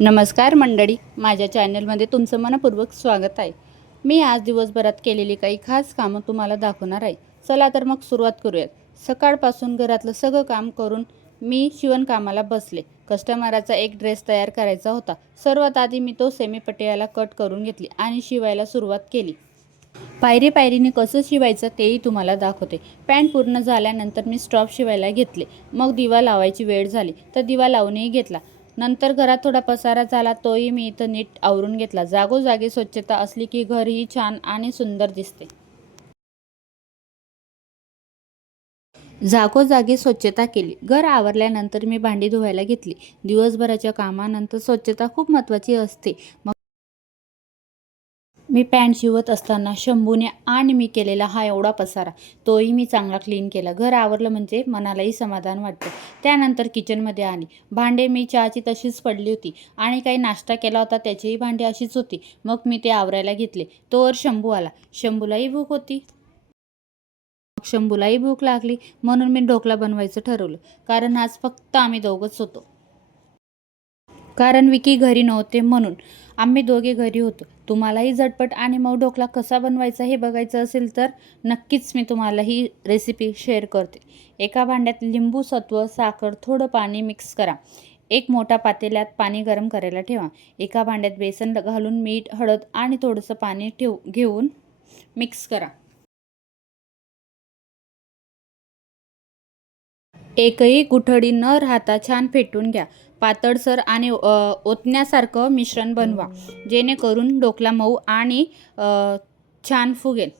नमस्कार मंडळी, माझ्या चॅनलमध्ये तुमचं मनपूर्वक स्वागत आहे. मी आज दिवसभरात केलेली काही खास कामं तुम्हाला दाखवणार आहे. चला तर मग सुरुवात करूयात. सकाळपासून घरातलं सगळं काम करून मी शिवणकामाला बसले. कस्टमरचा एक ड्रेस तयार करायचा होता. सर्वात आधी मी तो सेमी पट्ट्याला कट करून घेतली आणि शिवायला सुरुवात केली. पायरी पायरीने कसं शिवायचं तेही तुम्हाला दाखवते. पॅन्ट पूर्ण झाल्यानंतर मी स्टॉप शिवायला घेतले. मग दिवा लावायची वेळ झाली तर दिवा लावूनही घेतला. नंतर घरात थोडा पसारा झाला, तोही मी इथं नीट आवरून घेतला. जागोजागी स्वच्छता असली की घरही छान आणि सुंदर दिसते. जागोजागी स्वच्छता केली. घर आवरल्यानंतर मी भांडी धुवायला घेतली. दिवसभराच्या कामानंतर स्वच्छता खूप महत्त्वाची असते. मी पॅन्ट शिवत असताना शंभूने आणि मी केलेला हा एवढा पसारा, तोही मी चांगला क्लीन केला. घर आवरलं म्हणजे मनालाही समाधान वाटतं. त्यानंतर किचनमध्ये आली. भांडे मी चहाची तशीच पडली होती आणि काही नाश्ता केला होता त्याचीही भांडी अशीच होती. मग मी ते आवरायला घेतले. तोवर शंभू आला. शंभूलाही भूक होती. मग शंभूलाही भूक लागली म्हणून मी ढोकळा बनवायचं ठरवलं. कारण आज फक्त आम्ही दोघंच होतो. कारण विकी घरी नव्हते म्हणून आम्ही दोघे घरी होतो. तुम्हालाही झटपट आणि मऊ ढोकळा कसा बनवायचा हे बघायचं असेल तर नक्कीच मी तुम्हाला ही रेसिपी शेअर करते. एका भांड्यात लिंबू, सत्व, साखर, थोडं पाणी मिक्स करा. एक मोठा पातेल्यात पाणी गरम करायला ठेवा. एका भांड्यात बेसन घालून मीठ, हळद आणि थोडंसं पाणी घेऊन मिक्स करा. एकही गुठळी न राहता छान फेटून घ्या. पातळसर आणि ओतण्यासारखं मिश्रण बनवा, जेणेकरून ढोकळा मऊ आणि छान फुगेल.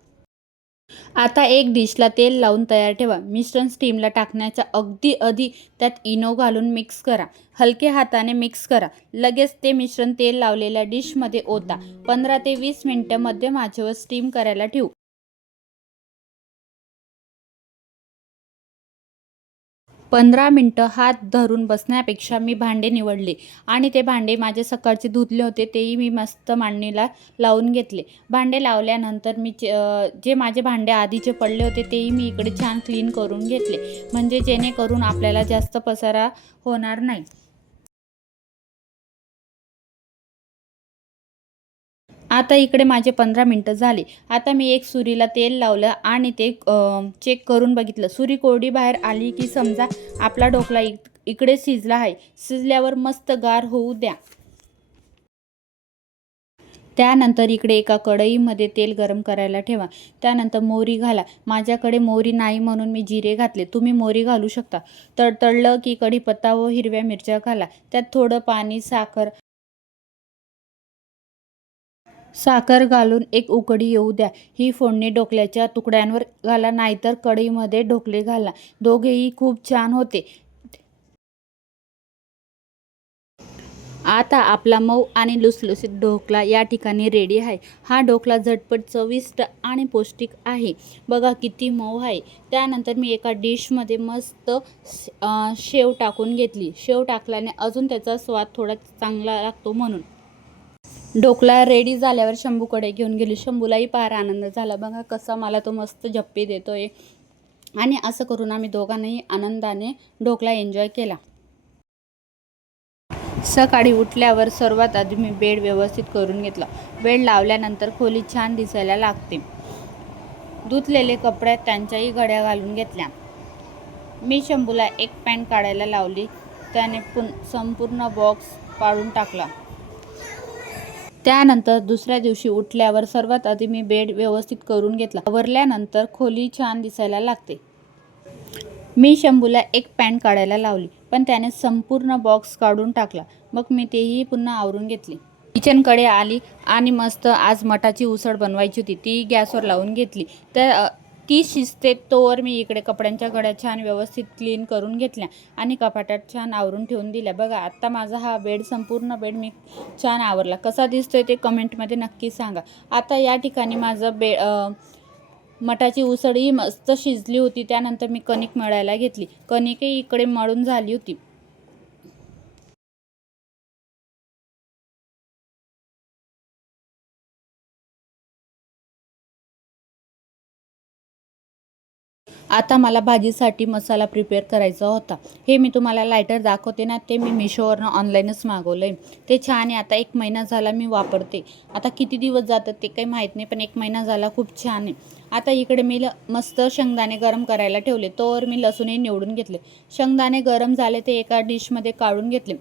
आता एक डिशला तेल लावून तयार ठेवा. मिश्रण स्टीमला टाकण्याच्या अगदी आधी त्यात इनो घालून मिक्स करा. हलके हाताने मिक्स करा. लगेच ते मिश्रण तेल लावलेल्या डिशमध्ये ओता. 15 ते 20 मिनिटं मध्यम आचेवर स्टीम करायला ठेवू. 15 मिनटं हात धरून बसण्यापेक्षा मी भांडे निवडले आणि ते भांडे माझे सकाळचे धुतले होते तेही मी मस्त मांडणीला लावून घेतले. भांडे लावल्यानंतर मी जे माझे भांडे आधीचे पडले होते तेही मी इकडे छान क्लीन करून घेतले, म्हणजे जेणेकरून आपल्याला जास्त पसारा होणार नाही. आता इकडे माझे 15 मिनटं झाले. आता मी एक सुरीला तेल लावलं आणि ते चेक करून बघितलं. सुरी कोरडी बाहेर आली की समजा आपला ढोकळा इकडे शिजला आहे. शिजल्यावर मस्त गार होऊ द्या. त्यानंतर इकडे एका कढईमध्ये तेल गरम करायला ठेवा. त्यानंतर मोहरी घाला. माझ्याकडे मोहरी नाही म्हणून मी जिरे घातले. तुम्ही मोहरी घालू शकता. तडतडलं की कढीपत्ता व हिरव्या मिरच्या घाला. त्यात थोडं पाणी, साखर घालून एक उकळी येऊ द्या. ही फोडणी ढोकळ्याच्या तुकड्यांवर घाला, नाहीतर कढईमध्ये ढोकळे घाला. दोघेही खूप छान होते. आता आपला मऊ आणि लुसलुसीत ढोकळा या ठिकाणी रेडी आहे. हा ढोकळा झटपट, चविष्ट आणि पौष्टिक आहे. बघा किती मऊ आहे. त्यानंतर मी एका डिशमध्ये मस्त शेव टाकून घेतली. शेव टाकल्याने अजून त्याचा स्वाद थोडा चांगला लागतो म्हणून. ढोकळा रेडी झाल्यावर शंभूकडे घेऊन गेली. शंभूलाही फार आनंद झाला. बघा कसा मला तो मस्त झप्पी देतोय. आणि असं करून आम्ही दोघांनाही आनंदाने ढोकळा एन्जॉय केला. सकाळी उठल्यावर सर्वात आधी मी बेड व्यवस्थित करून घेतला. बेड लावल्यानंतर खोली छान दिसायला लागते. धुतलेले कपड्यात त्यांच्याही घड्या घालून घेतल्या. मी शंभूला एक पॅन्ट काढायला लावली. त्याने संपूर्ण बॉक्स काढून टाकला. त्यानंतर दुसऱ्या दिवशी उठल्यावर सर्वात आधी मी बेड व्यवस्थित करून घेतला. आवरल्यानंतर खोली छान दिसायला लागते. मी शंभूला एक पॅन्ट काढायला लावली, पण त्याने संपूर्ण बॉक्स काढून टाकला. मग मी तेही पुन्हा आवरून घेतले. किचनकडे आली आणि मस्त आज मटाची उसळ बनवायची होती. ती गॅसवर लावून घेतली. तर ती शिजते तोवर मी इकडे कपड्यांच्या घड्या छान व्यवस्थित क्लीन करून घेतल्या आणि कपाटात छान आवरून ठेवून दिल्या. बघा आता माझा हा बेड, संपूर्ण बेड मी छान आवरला. कसा दिसतोय ते कमेंटमध्ये नक्की सांगा. आता या ठिकाणी माझं मटाची उसळही मस्त शिजली होती. त्यानंतर मी कणिक मळायला घेतली. कणिकही इकडे मळून झाली होती. आता मला भाजीसाठी मसाला प्रिपेअर करायचा होता. हे मी तुम्हाला लायटर दाखवते ना, ते मी मिशोवरनं ऑनलाईनच मागवलं आहे. ते छान आहे. आता 1 महिना झाला मी वापरते. आता किती दिवस जातात ते काही माहीत नाही, पण 1 महिना झाला. खूप छान आहे. आता इकडे मी मस्त शेंगदाणे गरम करायला ठेवले. तोवर मी लसूणही निवडून घेतले. शेंगदाणे गरम झाले ते एका डिशमध्ये काढून घेतले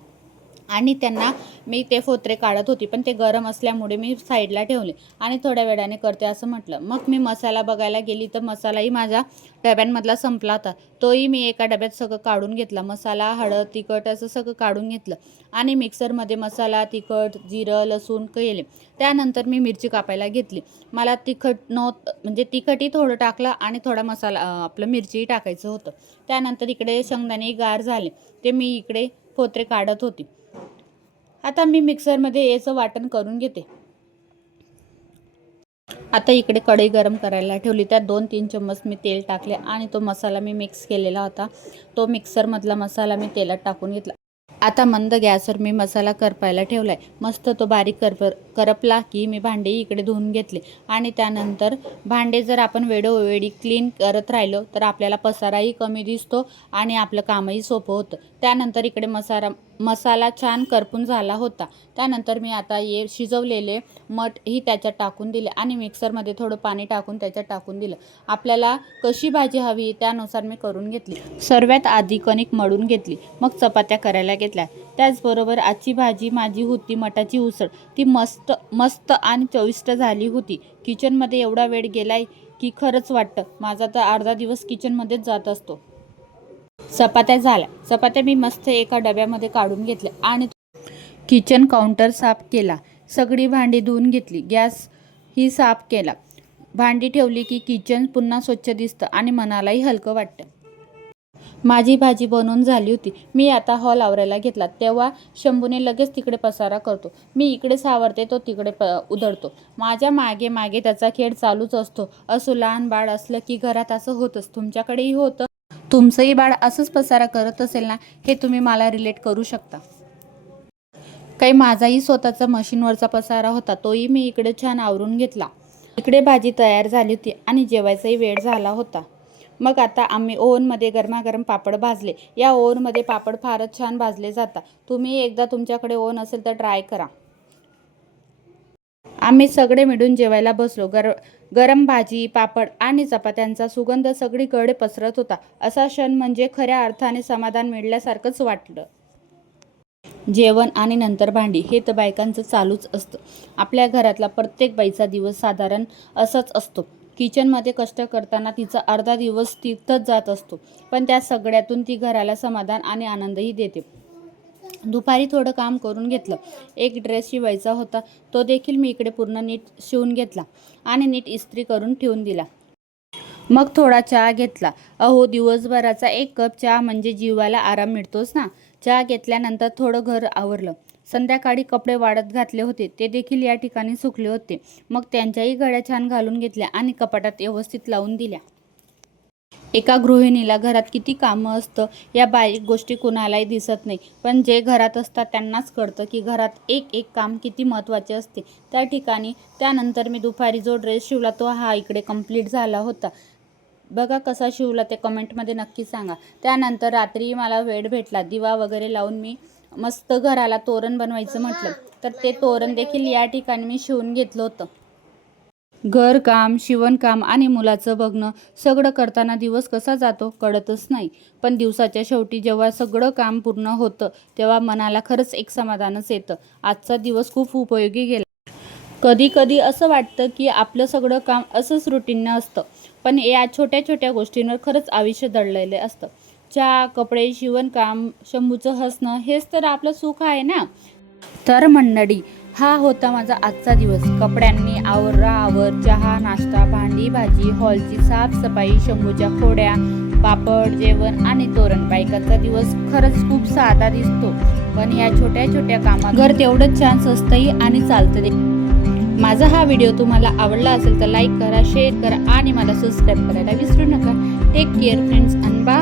आणि त्यांना मी ते फोत्रे काढत होती, पण ते गरम असल्यामुळे मी साईडला ठेवले आणि थोड्या वेळाने करते असं म्हटलं. मग मी मसाला बघायला गेली तर मसालाही माझ्या डब्यांमधला संपला होता. तोही मी एका डब्यात सगळं काढून घेतला. मसाला, हळद, तिखट असं सगळं काढून घेतलं आणि मिक्सरमध्ये मसाला, तिखट, जिरं, लसूण केले. त्यानंतर मी मिरची कापायला घेतली. मला तिखट म्हणजे तिखटही थोडं टाकलं आणि थोडा मसाला आपलं मिरचीही टाकायचं होतं. त्यानंतर इकडे शेंगदाणे गार झाले ते मी इकडे फोत्रे काढत होती. आता मी मिक्सरमध्ये याचं वाटण करून घेते. आता इकडे कढई गरम करायला ठेवली. त्यात 2-3 चम्मच मी तेल टाकले आणि तो मसाला मी मिक्स केलेला होता, तो मिक्सरमधला मसाला मी तेलात टाकून घेतला. आता मंद गॅसवर मी मसाला करपायला ठेवला आहे. मस्त तो बारीक करपला की मी भांडेही इकडे धुवून घेतले आणि त्यानंतर भांडे जर आपण वेळोवेळी क्लीन करत राहिलो तर आपल्याला पसाराही कमी दिसतो आणि आपलं कामही सोपं होतं. त्यानंतर इकडे मसाला छान करपून झाला होता. त्यानंतर मी आता हे शिजवलेले मठही त्याच्यात टाकून दिले आणि मिक्सरमध्ये थोडं पाणी टाकून त्याच्यात टाकून दिलं. आपल्याला कशी भाजी हवी त्यानुसार मी करून घेतली. सर्वात आधी कणिक मळून घेतली, मग चपात्या करायला घेतल्या. त्याचबरोबर आजची भाजी माझी होती मटाची उसळ. ती मस्त आणि चविष्ट झाली होती. किचनमध्ये एवढा वेळ गेलाय की खरंच वाटतं माझा तर अर्धा दिवस किचनमध्येच जात असतो. चपात्या झाल्या. चपात्या मी मस्त एका डब्यामध्ये काढून घेतल्या आणि किचन काउंटर साफ केला. सगळी भांडी धुवून घेतली. गॅस ही साफ केला. भांडी ठेवली की किचन पुन्हा स्वच्छ दिसतं आणि मनालाही हलकं वाटतं. माझी भाजी बनवून झाली होती. मी आता हॉल आवरायला घेतला तेव्हा शंभूने लगेच तिकडे पसारा करतो. मी इकडे सावरते, तो तिकडे उधळतो. माझ्या मागे मागे त्याचा खेळ चालूच असतो. असो लहान बाळ असलं की घरात असं होतंच. तुमच्याकडेही होतं. तुमचंही बाळ असंच पसारा करत असेल ना, हे तुम्ही मला रिलेट करू शकता. काही माझाही स्वतःचा मशीनवरचा पसारा होता, तोही मी इकडे छान आवरून घेतला. इकडे भाजी तयार झाली होती आणि जेवायचाही वेळ झाला होता. मग आता आम्ही ओव्हनमध्ये गरमागरम पापड भाजले. या ओव्हनमध्ये पापड फारच छान भाजले जातात. तुम्ही एकदा तुमच्याकडे ओव्हन असेल तर ट्राय करा. आम्ही सगळे मिळून जेवायला बसलो. गरम भाजी, पापड आणि चपात्यांचा सुगंध सगळीकडे पसरत होता. असा क्षण म्हणजे खऱ्या अर्थाने समाधान मिळाल्यासारखंच वाटलं. जेवण आणि नंतर भांडी हे तर बायकांचं चालूच असतं. आपल्या घरातला प्रत्येक बाईचा दिवस साधारण असाच असतो. किचनमध्ये कष्ट करताना तिचा अर्धा दिवस तिथंच जात असतो, पण त्या सगळ्यातून ती घराला समाधान आणि आनंदही देते. दुपारी थोडं काम करून घेतलं. एक ड्रेस शिवायचा होता, तो देखील मी इकडे पूर्ण नीट शिवून घेतला आणि नीट इस्त्री करून ठेवून दिला. मग थोडा चहा घेतला. अहो, दिवसभराचा 1 कप चहा म्हणजे जीवाला आराम मिळतोच ना. चहा घेतल्यानंतर थोडं घर आवरलं. संध्याकाळी कपडे वाळत घातले होते, ते देखील या ठिकाणी सुकले होते. मग त्यांच्याही घड्या छान घालून घेतल्या आणि कपाटात व्यवस्थित लावून दिल्या. एका गृहिणीला घरात किती कामं असतं या बारीक गोष्टी कुणालाही दिसत नाही, पण जे घरात असतात त्यांनाच कळतं की घरात एक काम किती महत्त्वाचे असते. त्या ठिकाणी त्यानंतर मी दुपारी जो ड्रेस शिवला तो हा इकडे कंप्लीट झाला होता. बघा कसा शिवला ते कमेंटमध्ये नक्की सांगा. त्यानंतर रात्री मला वेळ भेटला. दिवा वगैरे लावून मी मस्त घराला तोरण बनवायचं म्हटलं तर ते तोरण देखील या ठिकाणी मी शिवून घेतलं होतं. घरकाम, शिवणकाम आणि मुलाचं बघणं सगळं करताना दिवस कसा जातो कळतच नाही. पण दिवसाच्या शेवटी जेव्हा सगळं काम पूर्ण होतं तेव्हा मनाला खरंच एक समाधानच येतं. आजचा दिवस खूप उपयोगी गेला. कधी कधी असं वाटतं की आपलं सगळं काम असंच रुटीननं असतं, पण या छोट्या छोट्या गोष्टींवर खरंच आयुष्य दडलेलं असतं. चहा, कपडे, शिवणकाम, शंभूचं हसणं हेच तर आपलं सुख आहे ना. तर मंडळी, हा होता माझा आजचा दिवस. कपड्यांनी आवर, चहा, नाश्ता, भांडी, भाजी, हॉलची साफसफाई, शंभूच्या खोड्या, पापड, जेवण आणि तोरण. बायकांचा दिवस खरंच खूप साधा दिसतो, पण या छोट्या छोट्या कामात घर तेवढंच छान सजतंही आणि चालतं. माझा हा व्हिडिओ तुम्हाला आवडला असेल तर लाईक करा, शेअर करा आणि मला सबस्क्राईब करायला विसरू नका. टेक केअर फ्रेंड्स आणि बाय.